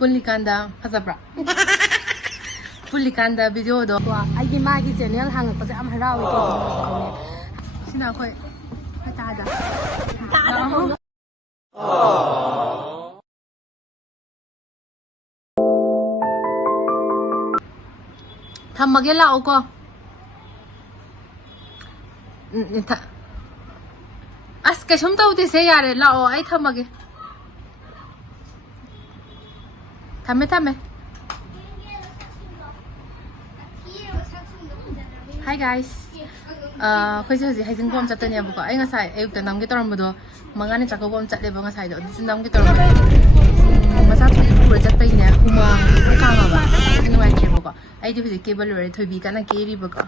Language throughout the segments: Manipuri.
ꯄꯨꯜꯂꯤꯀꯥꯟꯗ ꯐꯖꯕ꯭ꯔꯥ ꯄꯨꯜꯂꯤꯀꯥꯟꯗ ꯚꯤꯗꯤꯑꯣꯗꯣ ꯑꯩꯒꯤ ꯃꯥꯒꯤ ꯆꯦꯅꯦꯜ ꯍꯥꯡꯉꯛꯄꯁꯦ ꯌꯥꯝ ꯍꯔꯥꯎꯋꯦ ꯁꯤꯅ ꯑꯩꯈꯣꯏ ꯍꯇꯥꯗ ꯊꯝꯃꯒꯦ ꯂꯥꯛꯑꯣꯀꯣ ꯑꯁ ꯀꯩꯁꯨꯝ ꯇꯧꯗꯦꯁꯦ ꯌꯥꯔꯦ ꯂꯥꯛꯑꯣ ꯑꯩ ꯊꯝꯃꯒꯦꯊꯝꯃꯦ Hi guys ꯑꯩꯈꯣꯏꯁꯦ ꯍꯧꯖꯤꯛ ꯍꯩꯖꯤꯡꯄꯣꯠ ꯆꯠꯇꯣꯏꯅꯦꯕꯀꯣ ꯑꯩ ꯉꯁꯥꯏ ꯑꯌꯨꯛꯇ ꯅꯝꯒꯦ ꯇꯧꯔꯝꯕꯗꯣ ꯃꯉꯥꯅꯤ ꯆꯥꯛꯀꯧꯕ ꯑꯃ ꯆꯠꯂꯦꯕ ꯉꯁꯥꯏꯗꯣ ꯑꯗꯨꯁꯨ ꯅꯝꯒꯦ ꯇꯧꯔꯝꯕꯗꯣ ꯃꯆꯥ ꯄꯨꯔ ꯆꯠꯄꯩꯅꯦ ꯍꯨꯃꯥꯡ ꯂꯣꯏ ꯀꯥꯡꯉꯕ ꯅꯨꯡꯉꯥꯏꯇ꯭ꯔꯦꯕꯀꯣ ꯑꯩꯗꯤ ꯍꯧꯖꯤꯛ ꯀꯦꯕ ꯂꯣꯏꯔꯦ ꯊꯣꯏꯕꯤ ꯀꯟꯅ ꯀꯦꯔꯤꯕꯀꯣ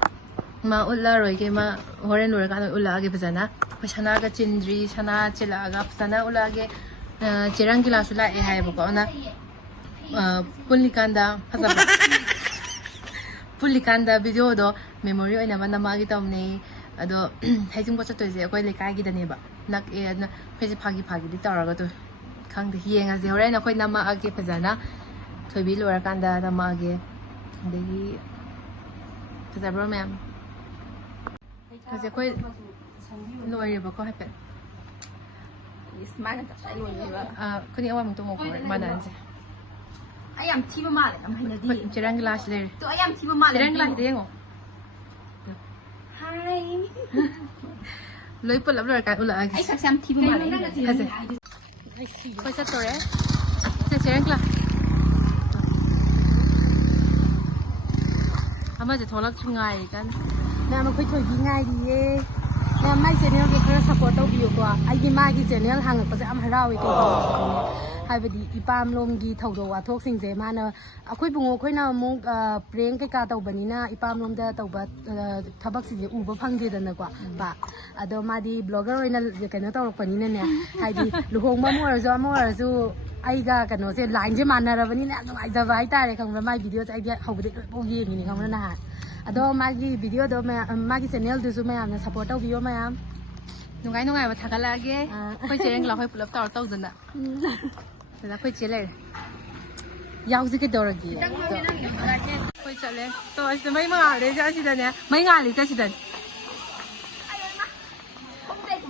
ꯃꯥ ꯎꯠꯂꯔꯣꯏꯒꯦ ꯃꯥ ꯍꯣꯔꯦꯟ ꯂꯣꯏꯔꯀꯥꯟꯗ ꯎꯠꯂꯛꯑꯒꯦ ꯐꯖꯅ ꯑꯩꯈꯣꯏ ꯁꯅꯥꯒ ꯆꯤꯟꯗ꯭ꯔꯤ ꯁꯅꯥ ꯆꯤꯜꯂꯛꯑꯒ ꯐꯖꯅ ꯎꯠꯂꯛꯑꯒꯦ ꯆꯦꯔꯪ ꯒꯤꯂꯥꯁꯁꯨ ꯂꯥꯛꯑꯦ ꯍꯥꯏꯌꯦꯕꯀꯣ ꯑꯗꯨꯅ ꯄꯨꯜꯂꯤꯀꯥꯟꯗ ꯐꯖꯕ꯭ꯔꯥ ꯄꯨꯜꯂꯤꯀꯥꯟꯗ ꯚꯤꯗꯤꯑꯣꯗꯣ ꯃꯦꯃꯣꯔꯤ ꯑꯣꯏꯅꯕ ꯅꯝꯃꯛꯑꯒꯦ ꯇꯧꯅꯩ ꯑꯗꯣ ꯍꯩꯖꯤꯡꯄꯣꯠ ꯆꯠꯇꯣꯏꯁꯦ ꯑꯩꯈꯣꯏ ꯂꯩꯀꯥꯏꯒꯤꯗꯅꯦꯕ ꯅꯛꯑꯦ ꯑꯗꯨꯅ ꯑꯩꯈꯣꯏꯁꯦ ꯐꯥꯒꯤꯗꯤ ꯇꯧꯔꯒ ꯈꯪꯗꯦ ꯌꯦꯡꯉꯁꯦ ꯍꯣꯔꯦꯟ ꯑꯩꯈꯣꯏ ꯅꯝꯃꯛꯑꯒꯦ ꯐꯖꯅ ꯊꯣꯏꯕꯤ ꯂꯣꯏꯔꯀꯥꯟꯗ ꯅꯝꯃꯛꯑꯒꯦ ꯑꯗꯒꯤ ꯐꯖꯕ꯭ꯔꯣ ꯃꯌꯥꯝ ꯍꯧꯖꯤꯛ ꯑꯩꯈꯣꯏ ꯂꯣꯏꯔꯦꯕꯀꯣ ꯍꯥꯏꯐꯦꯠ ꯈꯨꯗꯤꯡ ꯑꯋꯥꯃꯨꯛ ꯇꯣꯡꯉꯛꯄ ꯃꯥꯟꯅꯔꯁꯦ ꯑꯩ ꯌꯥꯝ ꯊꯤꯕ ꯃꯥꯜꯂꯦ ꯌꯥꯝ ꯍꯩꯅꯗꯤ ꯆꯦꯔꯪ ꯒꯤꯂꯥꯁ ꯂꯩꯔꯦ ꯇꯣ ꯑꯩ ꯌꯥꯝ ꯊꯤꯕ ꯃꯥꯜꯂꯦ ꯆꯦꯔꯪ ꯒꯤꯂꯥꯁꯗ ꯌꯦꯡꯉꯣ ꯍꯥꯏ ꯂꯣꯏ ꯄꯨꯜꯂꯞ ꯂꯣꯏꯔꯀꯥꯟ ꯎꯠꯂꯛꯑꯒꯦ ꯑꯩ ꯁꯛꯁꯦ ꯌꯥꯝ ꯊꯤꯕ ꯃꯥꯜꯂꯦ ꯐꯖꯩ ꯑꯩꯈꯣꯏ ꯆꯠꯇꯣꯔꯦ ꯆꯦꯔꯪ ꯒꯤꯂꯥꯁ ꯑꯃꯁꯦ ꯊꯣꯛꯂꯛꯁꯨ ꯉꯥꯏꯔꯤ ꯀꯥꯟꯗ ꯃꯌꯥꯝ ꯑꯩꯈꯣꯏ ꯊꯣꯏꯕꯤ ꯉꯥꯏꯔꯤꯌꯦ ꯃꯌꯥꯝ ꯃꯥꯒꯤ ꯆꯦꯅꯦꯜꯒꯤ ꯈꯔ ꯁꯞꯄꯣꯔꯠ ꯇꯧꯕꯤꯌꯨꯀꯣ ꯑꯩꯒꯤ ꯃꯥꯒꯤ ꯆꯦꯅꯦꯜ ꯍꯥꯡꯉꯛꯄꯁꯦ ꯌꯥꯝ ꯍꯔꯥꯎꯋꯦ ꯍꯥꯏꯕꯗꯤ ꯏꯄꯥꯝꯂꯣꯝꯒꯤ ꯊꯧꯗꯣꯛ ꯋꯥꯊꯣꯛꯁꯤꯡꯁꯦ ꯃꯥꯅ ꯑꯩꯈꯣꯏ ꯕꯨꯡꯉꯣ ꯑꯩꯈꯣꯏꯅ ꯑꯃꯨꯛ ꯄ꯭ꯔꯦꯡ ꯀꯩꯀꯥ ꯇꯧꯕꯅꯤꯅ ꯏꯄꯥꯝꯂꯣꯝꯗ ꯇꯧꯕ ꯊꯕꯛꯁꯤꯡꯁꯦ ꯎꯕ ꯐꯪꯗꯦꯗꯅꯀꯣ ꯑꯗꯣ ꯃꯥꯗꯤ ꯕ꯭ꯂꯣꯒꯔ ꯑꯣꯏꯅ ꯀꯩꯅꯣ ꯇꯧꯔꯛꯄꯅꯤꯅꯅꯦ ꯍꯥꯏꯗꯤ ꯂꯨꯍꯣꯡꯕ ꯑꯃ ꯑꯣꯏꯔꯁꯨ ꯑꯩꯒ ꯀꯩꯅꯣꯁꯦ ꯂꯥꯏꯟꯁꯦ ꯃꯥꯟꯅꯔꯕꯅꯤꯅ ꯌꯥꯝ ꯅꯨꯡꯉꯥꯏꯖꯕ ꯍꯥꯏꯇꯥꯔꯦ ꯈꯪꯕ꯭ꯔꯥ ꯃꯥꯒꯤ ꯚꯤꯗꯤꯑꯣꯁꯦ ꯑꯩꯗꯤ ꯍꯧꯕꯗꯩ ꯂꯣꯏꯐꯥꯎ ꯌꯦꯡꯉꯤꯅꯤ ꯈꯪꯕ꯭ꯔꯥ ꯅꯍꯥꯟ ꯑꯗꯣ ꯃꯥꯒꯤ ꯚꯤꯗꯤꯑꯣꯗꯣ ꯃꯥꯒꯤ ꯆꯦꯅꯦꯜꯗꯨꯁꯨ ꯃꯌꯥꯝꯅ ꯁꯞꯄꯣꯔꯠ ꯇꯧꯕꯤꯌꯣ ꯃꯌꯥꯝ ꯅꯨꯡꯉꯥꯏꯕ ꯊꯥꯒꯠꯂꯛꯑꯒꯦ ꯑꯩꯈꯣꯏ ꯆꯦꯔꯪ ꯂꯥꯛꯑꯣ ꯄꯨꯂꯞ ꯇꯧꯗꯅ ꯑꯗ ꯑꯩꯈꯣꯏ ꯆꯦ ꯂꯩꯔꯦ ꯌꯥꯎꯁꯤ ꯀꯩꯗꯧꯔꯒꯦ ꯑꯩꯈꯣꯏ ꯆꯠꯂꯦ ꯇꯣ ꯑꯁꯤꯗ ꯃꯩ ꯉꯥꯜꯂꯦ ꯑꯁꯤꯗꯅꯦ ꯃꯩ ꯉꯥꯜꯂꯤꯁꯦ ꯑꯁꯤꯗꯅꯦ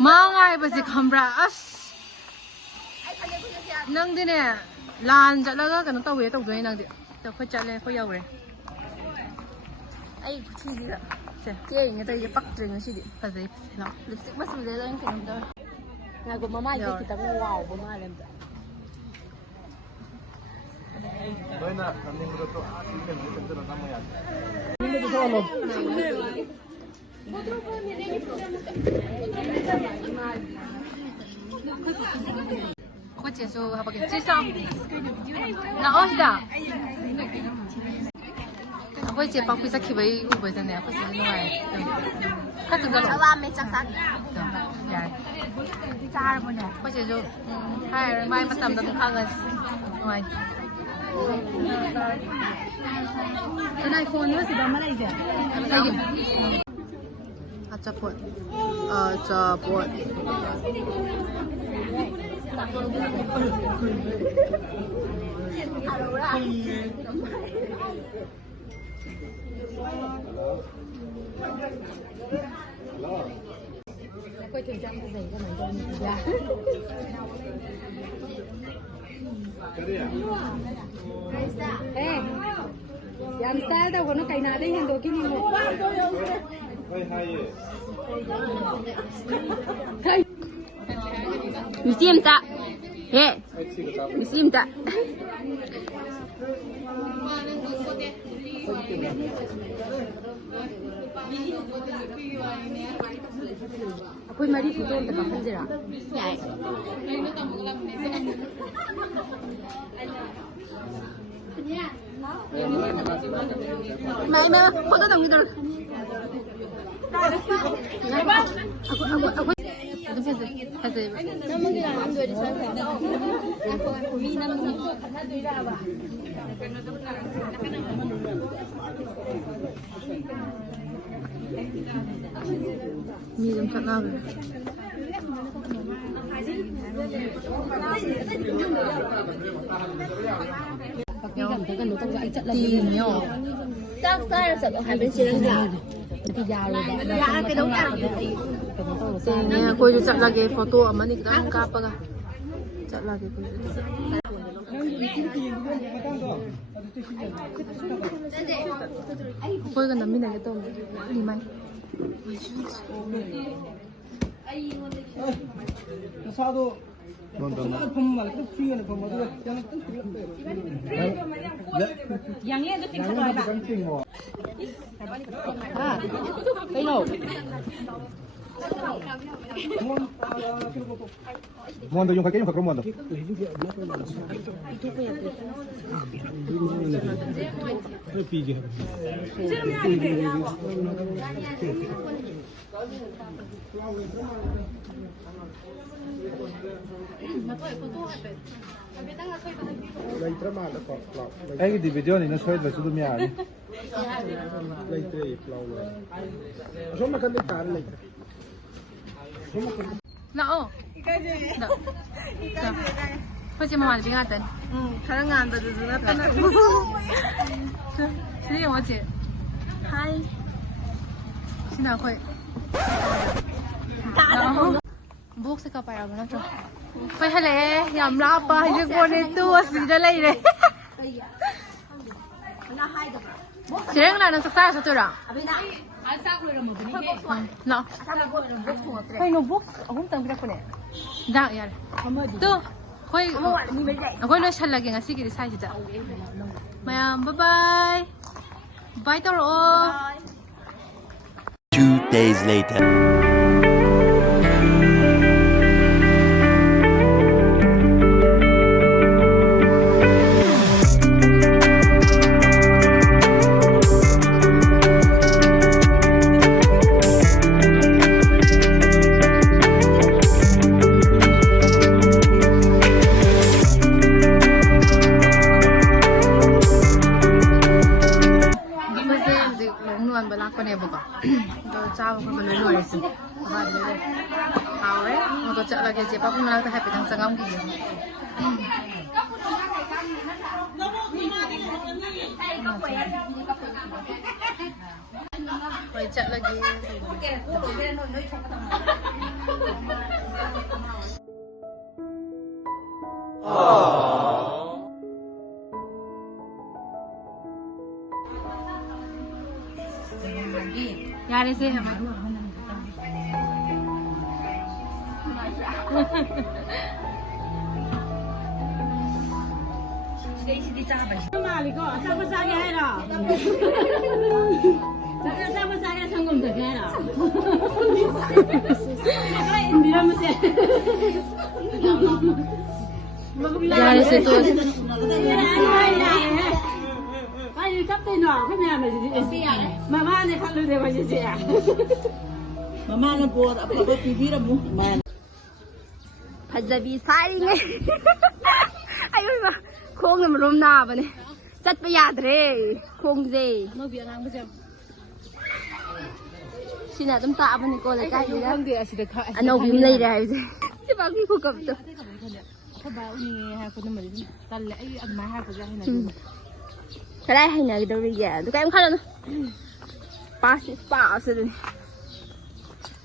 ꯃꯥ ꯉꯥꯏꯕꯁꯦ ꯈꯪꯕ꯭ꯔꯥ ꯑꯁ ꯅꯪꯗꯤꯅꯦ ꯂꯥꯟ ꯆꯠꯂꯒ ꯀꯩꯅꯣ ꯇꯧꯗꯣꯏꯅꯦ ꯅꯪꯗꯤ ꯑꯩꯈꯣꯏ ꯆꯠꯂꯦ ꯑꯩꯈꯣꯏ ꯌꯧꯔꯦ ꯑꯩ ꯈꯨꯊꯤꯁꯤꯗ ꯆꯦꯡꯉꯦ ꯇꯧꯔꯤꯁꯦ ꯄꯛꯇ꯭ꯔꯦ ꯉꯁꯤꯗꯤ ꯐꯖꯩ ꯂꯤꯞꯁꯇꯤꯛ ꯃꯆꯨꯁꯦ ꯂꯣꯏ ꯀꯩꯅꯣ ꯇꯧꯔꯦ ꯉꯥꯏꯈꯣ ꯃꯃꯥꯏꯁꯦ ꯈꯤꯇꯪ ꯋꯥꯎꯕ ꯃꯥꯜꯂꯦ ꯑꯝꯇ 너희나 남님으로 또 아시는 분들은 남아야 돼. ꯑꯩꯈꯣꯏ ꯆꯦꯁꯨ ꯍꯥꯄꯛꯀꯦ ꯆꯦ ꯂꯥꯛꯑꯣ ꯁꯤꯗ ꯑꯩꯈꯣꯏ ꯆꯦ ꯄꯥꯛꯄꯤ ꯆꯠꯈꯤꯕꯩ ꯎꯕꯁꯤꯗꯅꯦ ꯑꯩꯈꯣꯏ ꯆꯦꯁꯨ ꯅꯨꯡꯉꯥꯏ ꯈꯔ ꯆꯪꯁꯤꯜꯂꯛꯑꯣ ꯆꯥꯛꯂꯥꯝꯃꯦ ꯆꯥꯛ ꯆꯥꯒꯦ ꯌꯥꯔꯦ ꯆꯥꯔꯕꯅꯦ ꯑꯩꯈꯣꯏ ꯆꯦꯁꯨ ꯍꯥꯏꯔꯣꯏ ꯃꯥꯏ ꯃꯇꯝꯗ ꯑꯗꯨꯝ ꯈꯪꯉꯁꯤ ꯅꯨꯡꯉꯥꯏꯇꯦ ꯀꯅꯥꯏ ꯐꯣꯟꯅꯣ ꯁꯤꯗ ꯑꯃ ꯂꯩꯁꯦ ꯑꯆꯥꯄꯣꯠ ꯑꯩꯈꯣꯏ ꯊꯣꯏꯁꯦ ꯌꯥꯝ ꯐꯖꯩ ꯀꯃꯥꯏꯅ ꯇꯧꯅꯤ ꯌꯥꯝ ꯁ꯭ꯇꯥꯏꯜ ꯇꯧꯒꯅꯨ ꯀꯩꯅꯥꯗꯩ ꯍꯦꯟꯗꯣꯛꯈꯤꯅꯤꯉꯣ 미씨 임다. 예. 미씨 임다. ꯑꯩꯈꯣꯏ ꯃꯔꯤ ꯐꯣꯇꯣ ꯑꯝꯇ ꯀꯥꯞꯍꯟꯁꯤꯔꯥ 야이. 마이 포도 넘기도록. fazay miram saknabe cái gần đó tao gọi chặt là Tì nhở. Chắc sai là hai bên chia ra. thì già rồi đấy Cái đống ăn. Nè, cô chụp lagi foto mà đi đang cáp cả. Chụp lagi cô. Cô cái nắm mình này cái đi mai. 사도 양이 그 찡 가져와 봐 Cái nổ. 무한도 용 갈게 용 밖으로 무한도 비게 ai di video này nó xoay về số nhà đi lấy tray flower số mà cần đi cản lấy Nao. Nao. Pwede mo mali ingatan. Kaya nga anda doon na tanan. Sino yung wachi? Hi. Sino ako eh? Nao. Buhok sa kapaya mo na to. Pwede hali eh. Yamla pa. Yung po nito. Sino lang eh. Sino yung lang nagsaksa sa turang? No. Ay, no book. Ako tang bila ko na. Da, yar. To. Koy. Ako lo siya lagi nga sige sa siya. Mayam, bye-bye. Bye taro. 2 days later. Chào con lưỡi lưỡi xí, ba lưỡi, hào ấy, một tổ chức là cái chế bắp cũng là cái hạt bánh tráng gì, vậy chắc là cái Yari sih hả mày? mà có sao có sao nghe đó sao có sao nghe sang cùng được nghe đó đi đâu mà xem Yari sih tuh. ai cấp tay nọ cái nhà này gì mà ma này khăn lư để mà gì à Mama na po, apa ba TV ra mo? Man. Pajabi sai nge. Ayun ba. Khong na malum na ba ni. Chat pa yad re. Khong je. nó bị ngang bây giờ Sina tum ta ba ni ko la kai ra. không thì chỉ được khai Ano bim lai ra. Si ba ki ko kap to. các bạn ni hai con mình tan lẽ ăn má hai con ra hay là Cái này hay là đâu đi giờ. Tụi em khai nó. Pa si pa sa